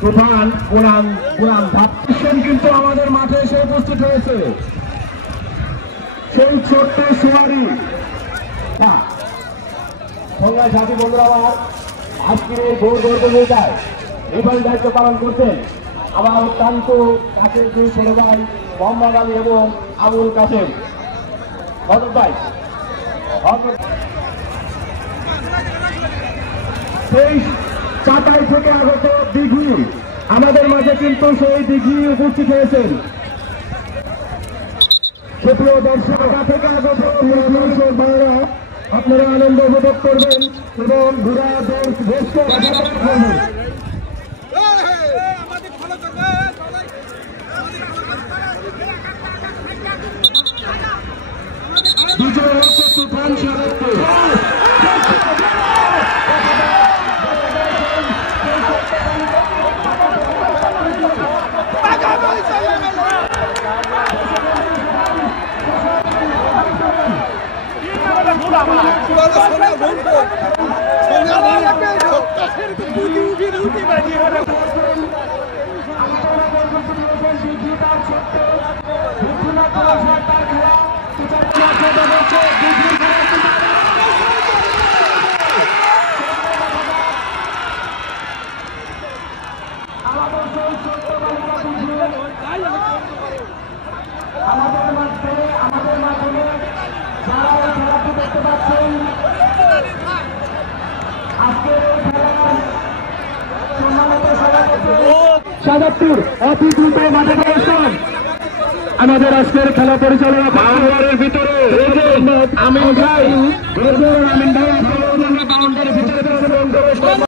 তুফান পুরান ভাবছেন কিন্তু আমাদের মাঠে এসে উপস্থিত হয়েছে সেই ছোট্ট সোয়ারি। সঙ্গে সাথী বন্ধুরা আমার আজকের এই গোল প্রতিযোগিতায় রেফারি দায়িত্ব পালন করতেন আমার অত্যন্ত কাছের দুই ছোট ভাই মোহাম্মদ আলী এবং আবুল কাসেম ভাই। সেই চাটাই থেকে আগত দিঘি আমাদের মাঝে কিন্তু সেই দিঘি উপস্থিত হয়েছেন। সুপ্রিয় দর্শক থেকে আগত ভাইয়েরা আপনারা আনন্দ উপভোগ করবেন এবং ঘোড়া করবেন। বিজয় হচ্ছে তুফান সাগরপুর। আমাদের মাধ্যমে যারা এই খেলাটি দেখতে পাচ্ছেন আজকের এই খেলার সম্মানিত সভাপতি সাজাদপুর অতি দ্রুত মাঠে প্রবেশন। আমাদের আজকের খেলা পরিচালনা ভিতরে আমিন ভাই